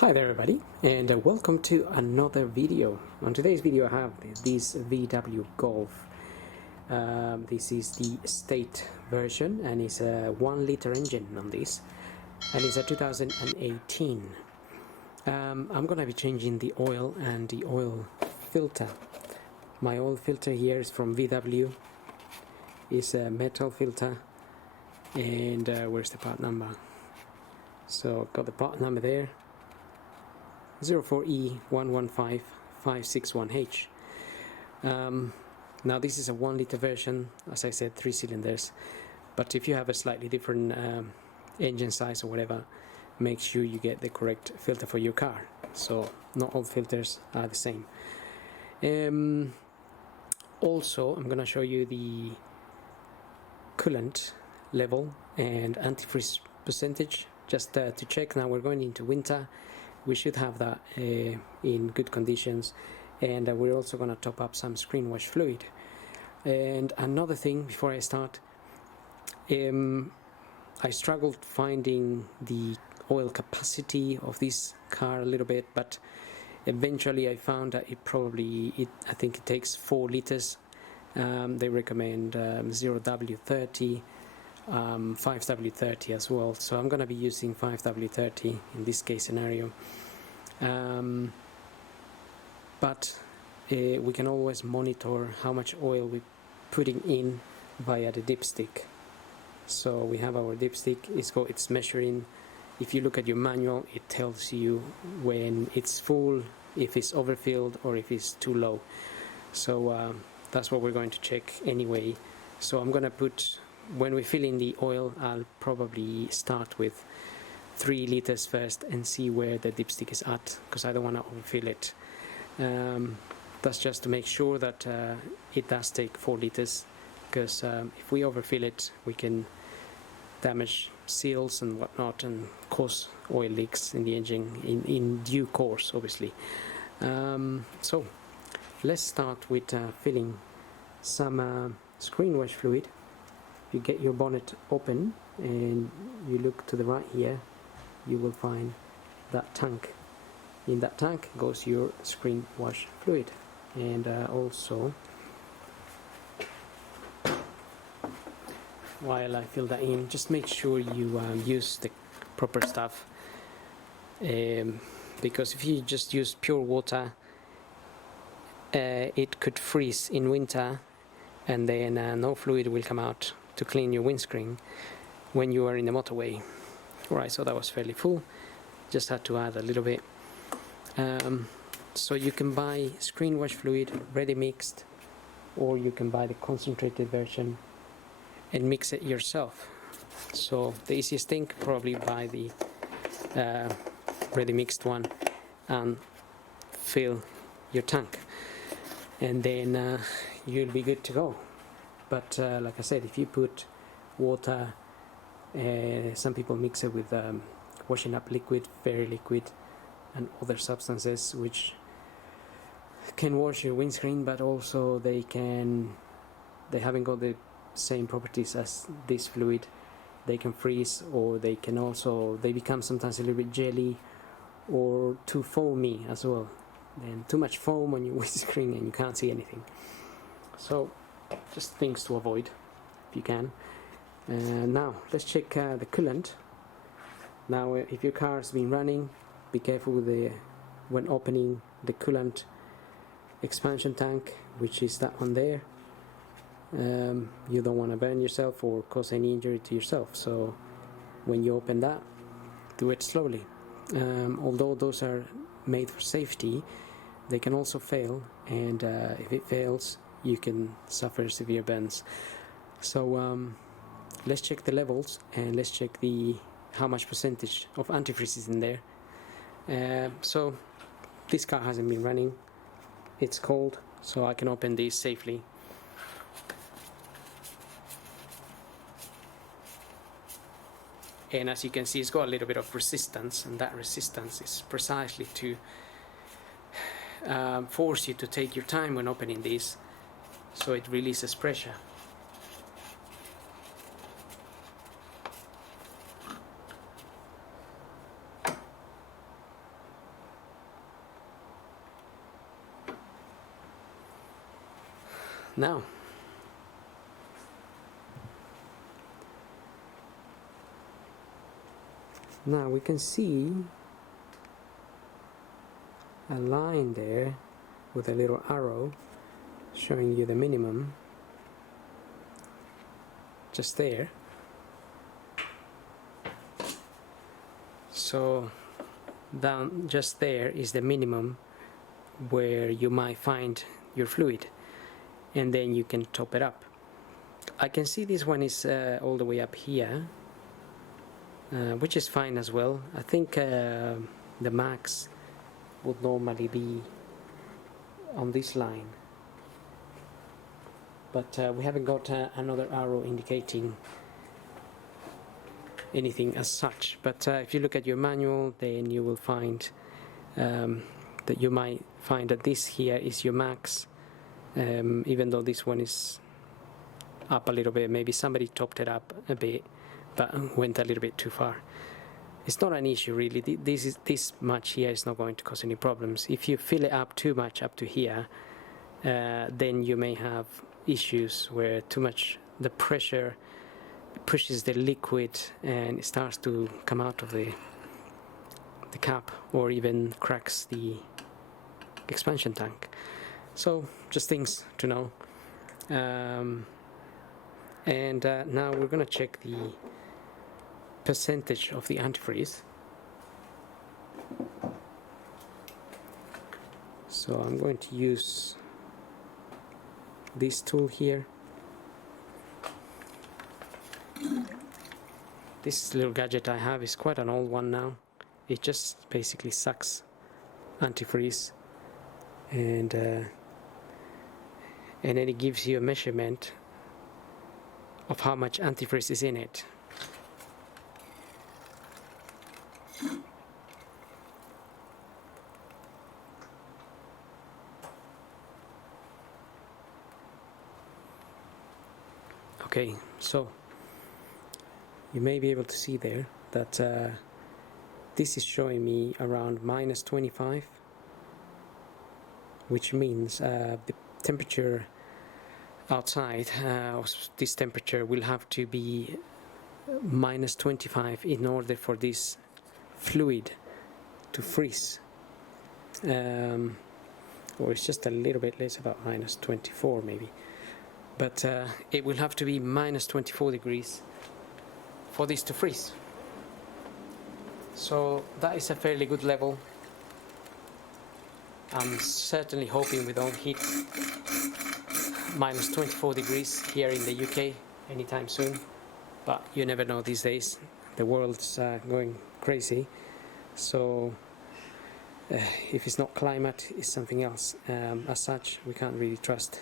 Hi there everybody, and welcome to another video. On today's video I have this VW Golf. This is the state version and it's a 1-liter engine on this, and it's a 2018. I'm gonna be changing the oil and the oil filter. My oil filter here is from VW. It's a metal filter, and where's the part number? So got the part number there, 04E115561H. Now this is a 1-liter version, as I said, 3 cylinders, but if you have a slightly different engine size or whatever, make sure you get the correct filter for your car. So not all filters are the same. Also I'm gonna show you the coolant level and antifreeze percentage, just to check. Now we're going into winter, we should have that in good conditions, and we're also going to top up some screen wash fluid. And another thing before I start, I struggled finding the oil capacity of this car a little bit, but eventually I found that I think it takes 4 liters. They recommend 0W30, 5W30 as well, so I'm going to be using 5W30 in this case scenario. But we can always monitor how much oil we're putting in via the dipstick. So we have our dipstick, it's measuring. If you look at your manual, it tells you when it's full, if it's overfilled or if it's too low. So that's what we're going to check anyway. So I'm going to put, when we fill in the oil, I'll probably start with 3 liters first and see where the dipstick is at, because I don't want to overfill it. That's just to make sure that it does take 4 liters, because if we overfill it, we can damage seals and whatnot and cause oil leaks in the engine in due course, obviously. So let's start with filling some screen wash fluid. You get your bonnet open and you look to the right here, you will find that tank. In that tank goes your screen wash fluid. And also, while I fill that in, just make sure you use the proper stuff, because if you just use pure water, it could freeze in winter, and then no fluid will come out to clean your windscreen when you are in the motorway. Alright, so that was fairly full, just had to add a little bit. So you can buy screen wash fluid ready mixed, or you can buy the concentrated version and mix it yourself. So the easiest thing, probably buy the ready mixed one and fill your tank, and then you'll be good to go. But like I said, if you put water, some people mix it with washing up liquid, fairy liquid, and other substances which can wash your windscreen, but also they haven't got the same properties as this fluid. They can freeze, or they become sometimes a little bit jelly or too foamy as well. Then too much foam on your windscreen and you can't see anything. So just things to avoid if you can. Now let's check the coolant. Now if your car has been running, be careful with when opening the coolant expansion tank, which is that one there. You don't want to burn yourself or cause any injury to yourself, so when you open that, do it slowly. Although those are made for safety, they can also fail, and if it fails, you can suffer severe burns. So let's check the levels, and let's check how much percentage of antifreeze is in there. So this car hasn't been running, it's cold, so I can open these safely. And as you can see, it's got a little bit of resistance, and that resistance is precisely to force you to take your time when opening these, so it releases pressure. Now we can see a line there with a little arrow showing you the minimum just there. So down just there is the minimum where you might find your fluid, and then you can top it up. I can see this one is all the way up here, which is fine as well. I think the max would normally be on this line, but we haven't got another arrow indicating anything as such. But if you look at your manual, then you will find that you might find that this here is your max, even though this one is up a little bit. Maybe somebody topped it up a bit but went a little bit too far. It's not an issue really. This much here is not going to cause any problems. If you fill it up too much up to here, then you may have issues where too much the pressure pushes the liquid and it starts to come out of the cap, or even cracks the expansion tank. So just things to know. And now we're going to check the percentage of the antifreeze. So I'm going to use this tool here. This little gadget I have is quite an old one now. It just basically sucks antifreeze, and then it gives you a measurement of how much antifreeze is in it. Okay, so you may be able to see there that this is showing me around minus 25, which means the temperature outside, this temperature will have to be minus 25 in order for this fluid to freeze. Or it's just a little bit less, about minus 24 maybe. But it will have to be minus 24 degrees for this to freeze. So that is a fairly good level. I'm certainly hoping we don't hit minus 24 degrees here in the UK anytime soon, but you never know these days. The world's going crazy, so if it's not climate, it's something else. As such, we can't really trust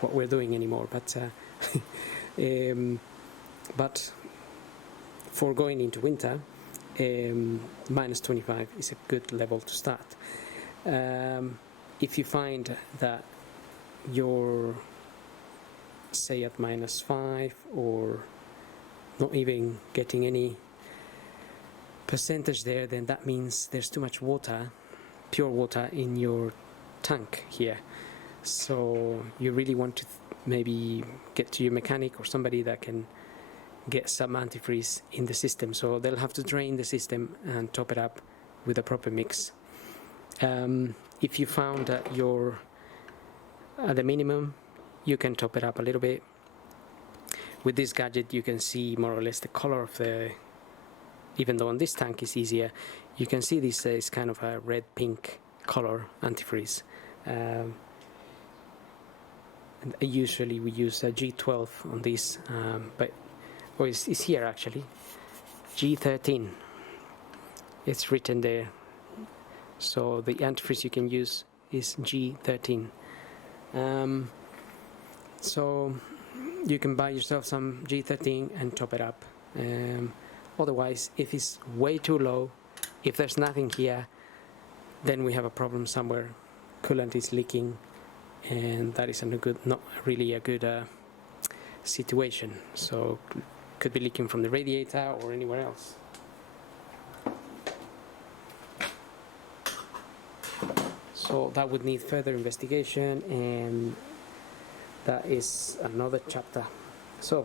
what we're doing anymore, but but for going into winter, minus 25 is a good level to start. If you find that you're, say, at minus 5 or not even getting any percentage there, then that means there's too much water, pure water, in your tank here. So you really want to maybe get to your mechanic or somebody that can get some antifreeze in the system. So they'll have to drain the system and top it up with a proper mix. If you found that you're at the minimum, you can top it up a little bit. With this gadget you can see more or less the color of the, even though on this tank is easier, you can see this is kind of a red-pink color antifreeze. And usually we use a G12 on this, but it's here actually, G13. It's written there. So the antifreeze you can use is G13. So you can buy yourself some G13 and top it up. Otherwise, if it's way too low, if there's nothing here, then we have a problem somewhere. Coolant is leaking, and that is not really a good situation. So could be leaking from the radiator or anywhere else. So that would need further investigation, and that is another chapter. So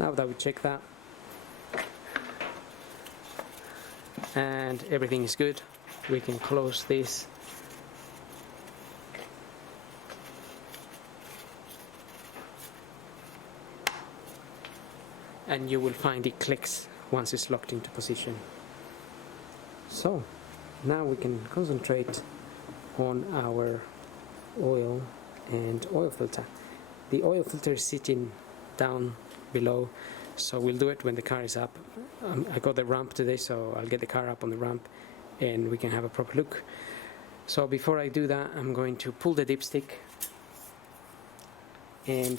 now that we check that and everything is good, we can close this. And you will find it clicks once it's locked into position. So now we can concentrate on our oil and oil filter. The oil filter is sitting down below, so we'll do it when the car is up. I got the ramp today, so I'll get the car up on the ramp and we can have a proper look. So before I do that, I'm going to pull the dipstick and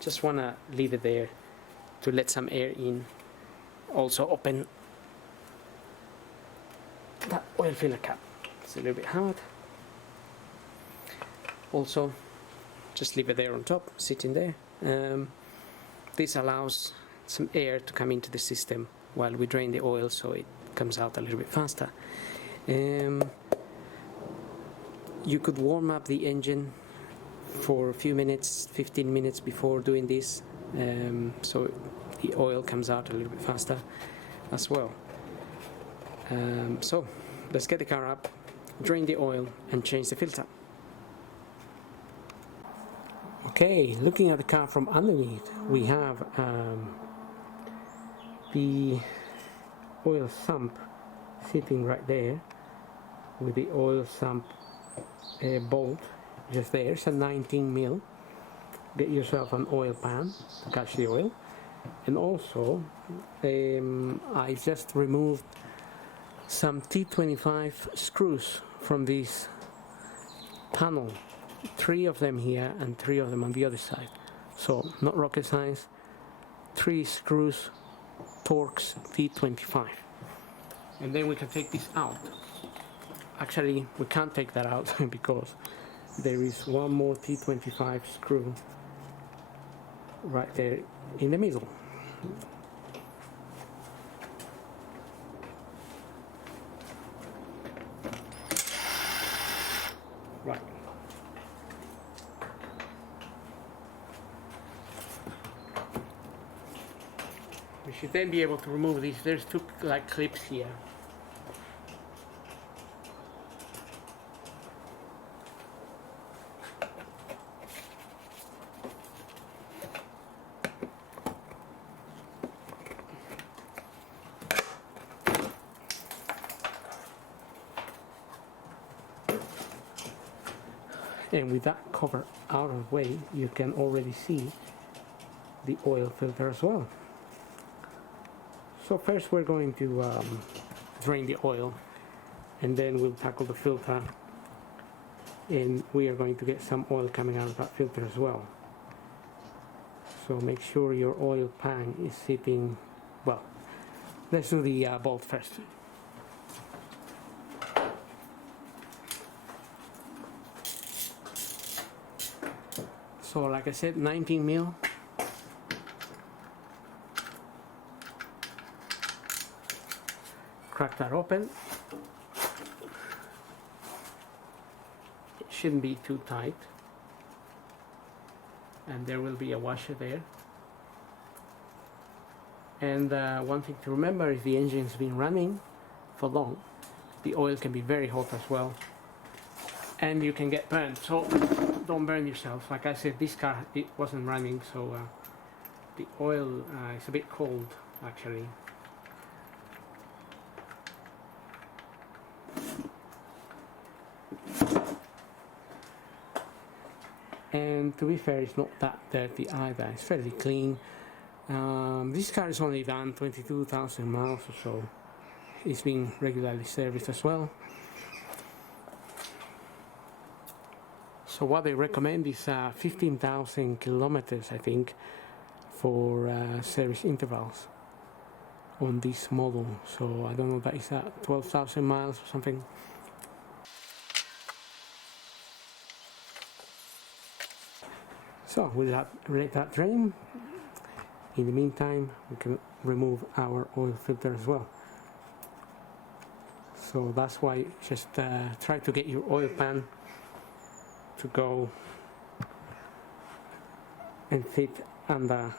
just want to leave it there to let some air in. Also open that oil filler cap. It's a little bit hard. Also just leave it there on top, sitting there. This allows some air to come into the system while we drain the oil, so it comes out a little bit faster. You could warm up the engine for a few minutes, 15 minutes before doing this, so the oil comes out a little bit faster as well. So let's get the car up, drain the oil and change the filter. Okay, looking at the car from underneath, we have the oil sump sitting right there with the oil sump bolt just there. It's a 19mm. Get yourself an oil pan to catch the oil. And also I just removed some T25 screws from this panel, 3 of them here and 3 of them on the other side. So not rocket science, 3 screws, Torx T25. And then we can take this out. Actually we can't take that out because there is one more T25 screw right there in the middle. Right. We should then be able to remove these. There's 2 like clips here. And with that cover out of the way, you can already see the oil filter as well. So first we're going to drain the oil, and then we'll tackle the filter, and we are going to get some oil coming out of that filter as well. So make sure your oil pan is sitting well. Let's do the bolt first. So like I said, 19mm. Crack that open. It shouldn't be too tight. And there will be a washer there. And one thing to remember, if the engine's been running for long, the oil can be very hot as well. And you can get burned. So don't burn yourself. Like I said, this car, it wasn't running, so the oil is a bit cold actually. And to be fair, it's not that dirty either. It's fairly clean. This car is only done 22,000 miles or so. It's been regularly serviced as well. So what they recommend is 15,000 kilometers, I think, for service intervals on this model. So I don't know, that is 12,000 miles or something. So we'll let that drain. In the meantime, we can remove our oil filter as well. So that's why just try to get your oil pan to go and fit under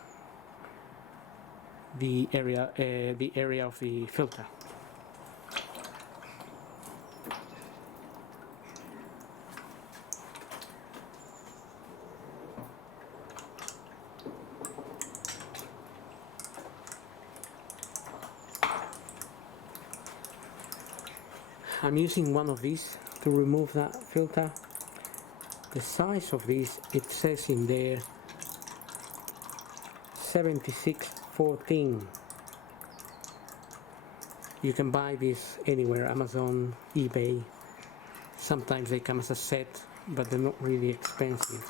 the area of the filter. I'm using one of these to remove that filter. The size of this, it says in there 7614. You can buy this anywhere, Amazon, eBay. Sometimes they come as a set, but they're not really expensive.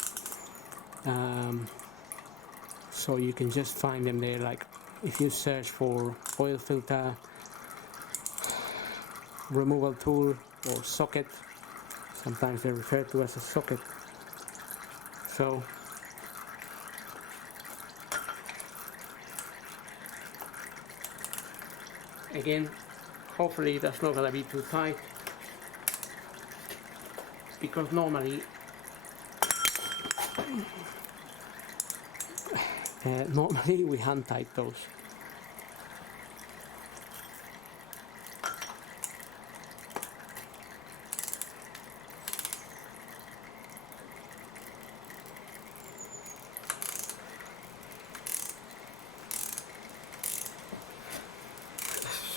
So you can just find them there, like if you search for oil filter removal tool or socket, sometimes they're referred to as a socket. So again, hopefully that's not gonna be too tight, because normally we hand tight those.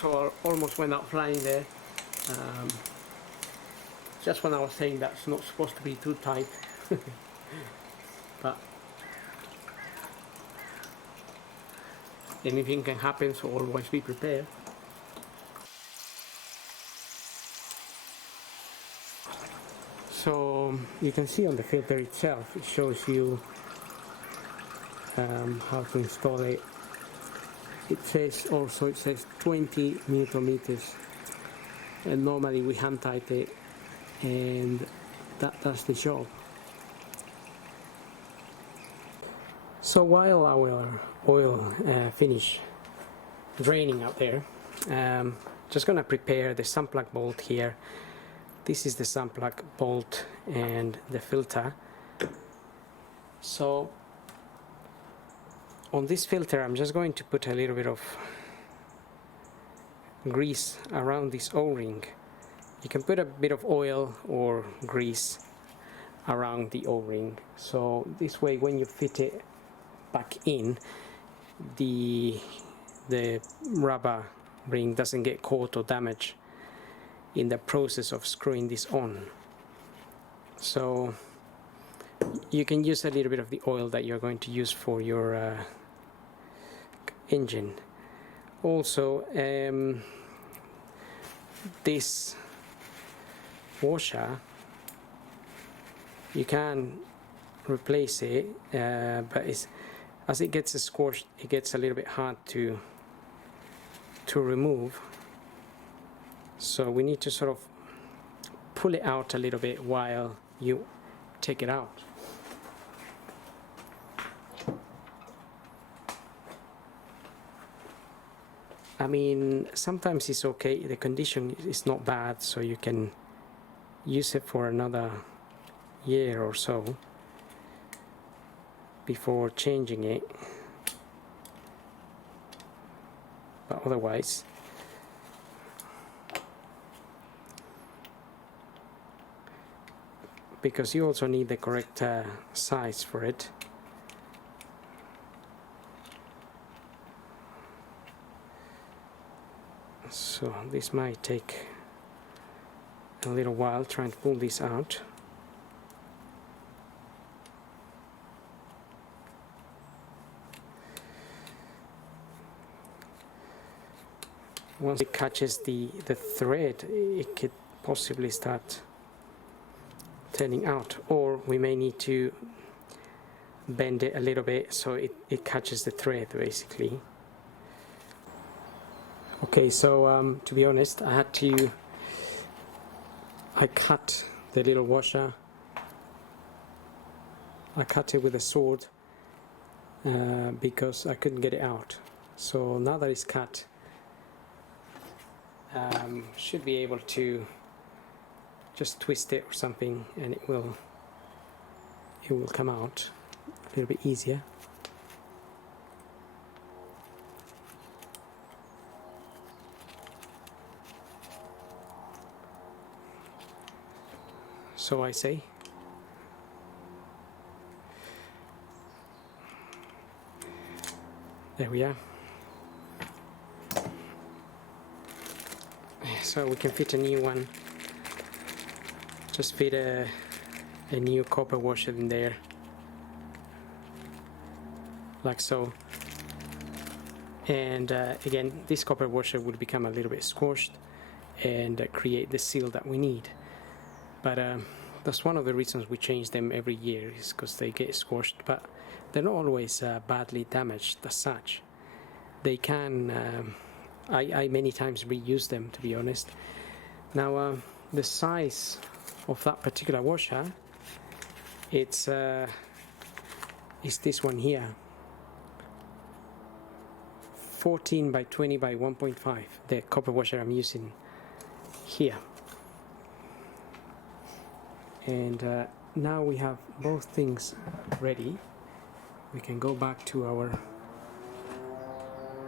So I almost went out flying there, just when I was saying that's not supposed to be too tight. But anything can happen, so always be prepared. So you can see on the filter itself, it shows you how to install it. It says 20 newton meters, and normally we hand tight it, and that does the job. So while our oil finish draining out there, just gonna prepare the sun plug bolt here. This is the sun plug bolt and the filter. So on this filter I'm just going to put a little bit of grease around this O-ring. You can put a bit of oil or grease around the O-ring, so this way when you fit it back in, the rubber ring doesn't get caught or damaged in the process of screwing this on. So you can use a little bit of the oil that you're going to use for your engine. Also, this washer, you can replace it, but as it gets squashed, it gets a little bit hard to remove. So we need to sort of pull it out a little bit while you take it out. I mean, sometimes it's okay, the condition is not bad, so you can use it for another year or so before changing it. But otherwise, because you also need the correct size for it. So this might take a little while trying to pull this out. Once it catches the thread, it could possibly start turning out, or we may need to bend it a little bit so it catches the thread basically. Okay, so to be honest, I cut the little washer. I cut it with a sword because I couldn't get it out. So now that it's cut, should be able to just twist it or something, and it will come out. a little bit easier. So I say. There we are. So we can fit a new one. Just fit a new copper washer in there, like so. And again, this copper washer will become a little bit squashed and create the seal that we need. But that's one of the reasons we change them every year, is because they get squashed, but they're not always badly damaged as such. They can, I many times reuse them, to be honest. Now the size of that particular washer, it's this one here, 14 by 20 by 1.5, the copper washer I'm using here. And now we have both things ready. We can go back to our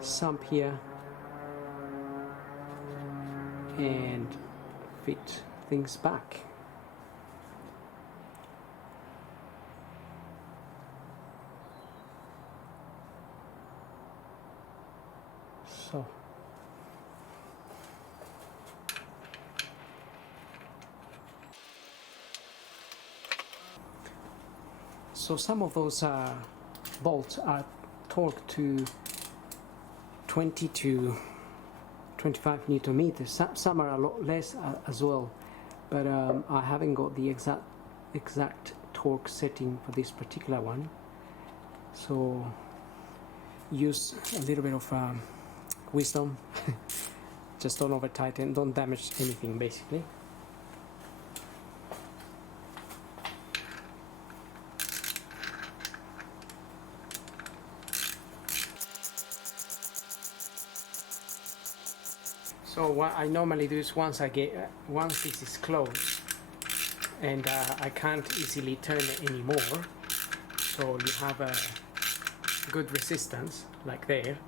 sump here and fit things back. So some of those bolts are torqued to 20 to 25 Newton meters. Some are a lot less as well, but I haven't got the exact torque setting for this particular one. So use a little bit of wisdom. Just don't over tighten, don't damage anything basically. So what I normally do is once this is closed and I can't easily turn it anymore, so you have a good resistance like there,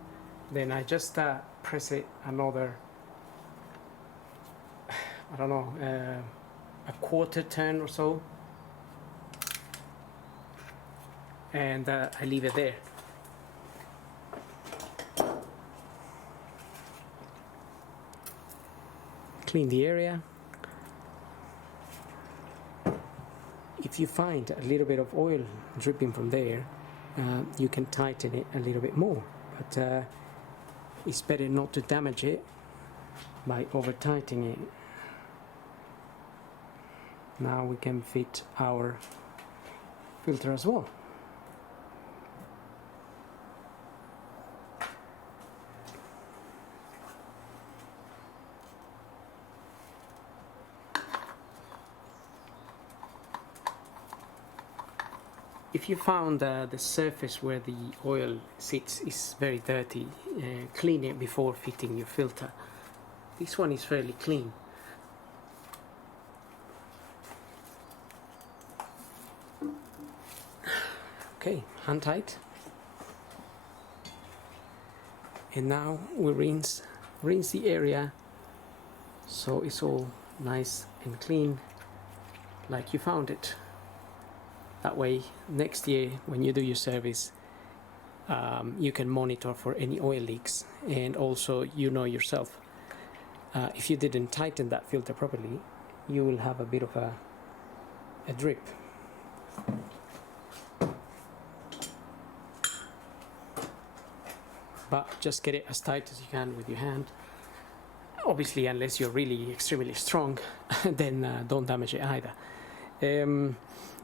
then I just press it another, I don't know, a quarter turn or so, and I leave it there. Clean the area. If you find a little bit of oil dripping from there, you can tighten it a little bit more, but it's better not to damage it by over tightening it. Now we can fit our filter as well. If you found the surface where the oil sits is very dirty, clean it before fitting your filter. This one is fairly clean. Okay, hand tight. And now we rinse the area so it's all nice and clean like you found it. That way, next year when you do your service, you can monitor for any oil leaks, and also you know yourself, if you didn't tighten that filter properly, you will have a bit of a drip. But just get it as tight as you can with your hand. Obviously, unless you're really extremely strong, then don't damage it either.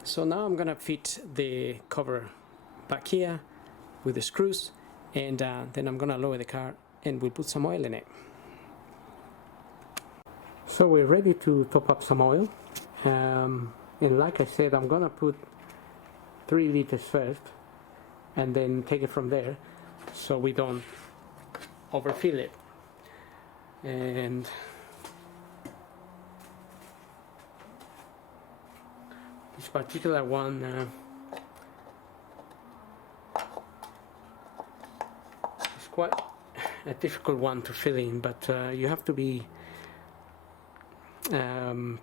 So now I'm gonna fit the cover back here with the screws, and then I'm gonna lower the car and we'll put some oil in it. So we're ready to top up some oil, and like I said, I'm gonna put 3 liters first and then take it from there so we don't overfill it. And this particular one quite a difficult one to fill in, but you have to be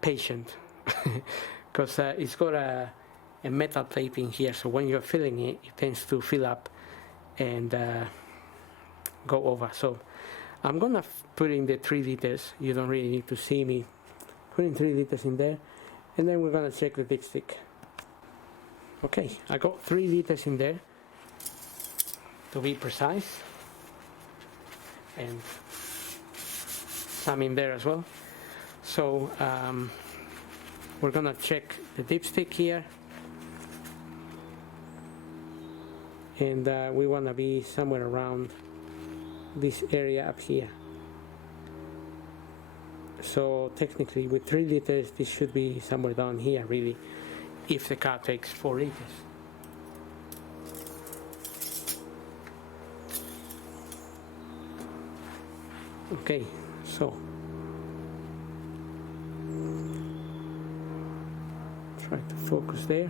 patient because it's got a metal plate in here, so when you're filling it, it tends to fill up and go over. So I'm gonna put in the 3 liters. You don't really need to see me putting 3 liters in there, and then we're gonna check the dipstick. Okay, I got 3 liters in there to be precise, and some in there as well. So we're gonna check the dipstick here, and we want to be somewhere around this area up here. So technically with 3 liters this should be somewhere down here really, if the car takes 4 liters. Okay, so try to focus there.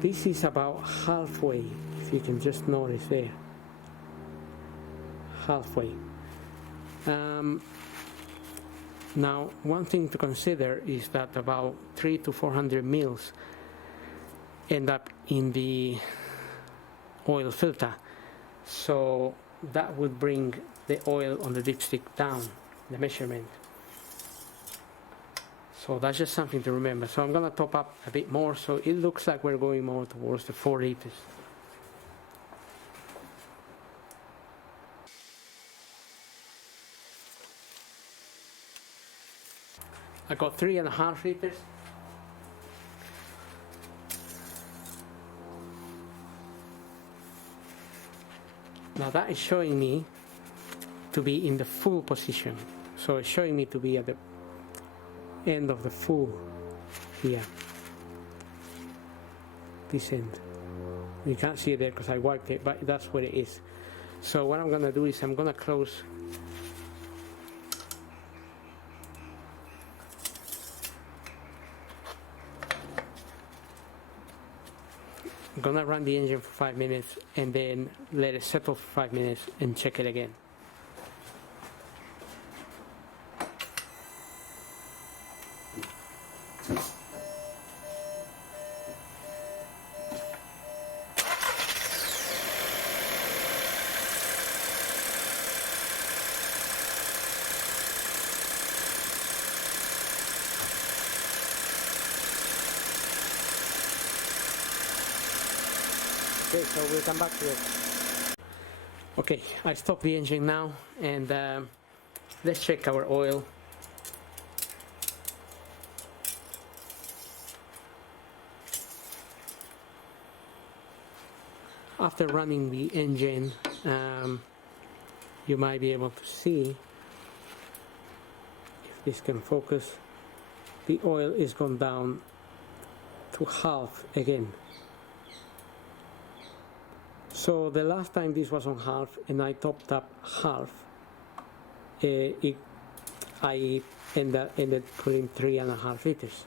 This is about halfway, if you can just notice there. Halfway. Now, one thing to consider is that about 300 to 400 mils end up in the oil filter, so that would bring the oil on the dipstick down, the measurement. So that's just something to remember. So I'm gonna top up a bit more, so it looks like we're going more towards the 4 liters. I got 3.5 liters. Now that is showing me to be in the full position. So it's showing me to be at the end of the full here. This end. You can't see it there because I wiped it, but that's where it is. So what I'm gonna do is I'm gonna close I'm gonna run the engine for 5 minutes and then let it settle for 5 minutes and check it again. Okay, so we'll come back to it. Okay, I stopped the engine now, and let's check our oil. After running the engine, you might be able to see, if this can focus, the oil is gone down to half again. So the last time this was on half and I topped up half, I ended putting 3.5 liters.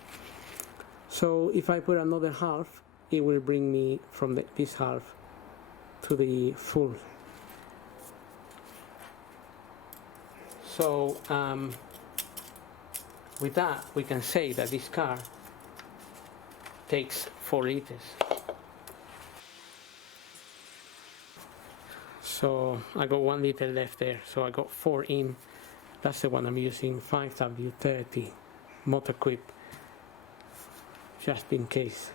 So if I put another half, it will bring me from this half to the full. So with that we can say that this car takes 4 liters. So I got 1 liter left there, so I got 4 in. That's the one I'm using, 5W30 motor quip, just in case.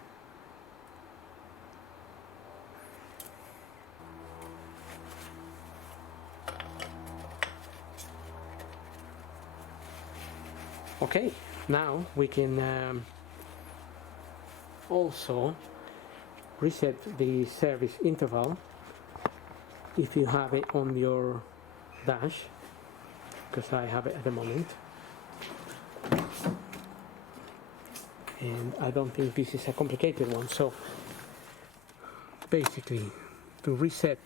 Okay, now we can also reset the service interval if you have it on your dash, because I have it at the moment, and I don't think this is a complicated one. So basically, to reset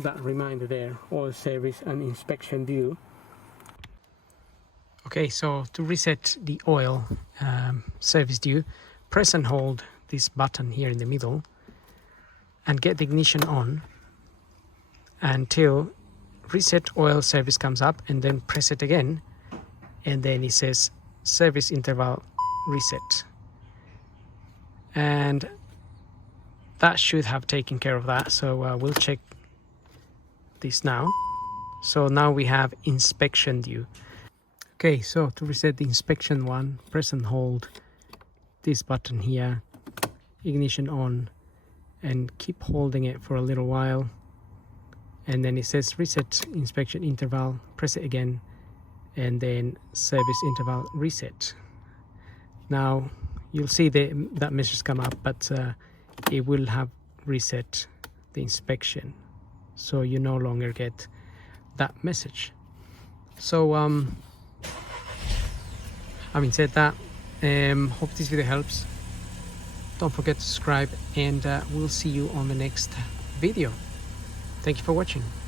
that reminder there, oil service and inspection due. Okay, so to reset the oil service due, press and hold this button here in the middle and get the ignition on until reset oil service comes up, and then press it again, and then it says service interval reset, and that should have taken care of that. So we'll check this now. So now we have inspection due. Okay, so to reset the inspection one, press and hold this button here, ignition on, and keep holding it for a little while, and then it says reset inspection interval, press it again, and then service interval reset. Now you'll see that message come up, but it will have reset the inspection, so you no longer get that message. So having said that, hope this video helps. Don't forget to subscribe, and we'll see you on the next video. Thank you for watching.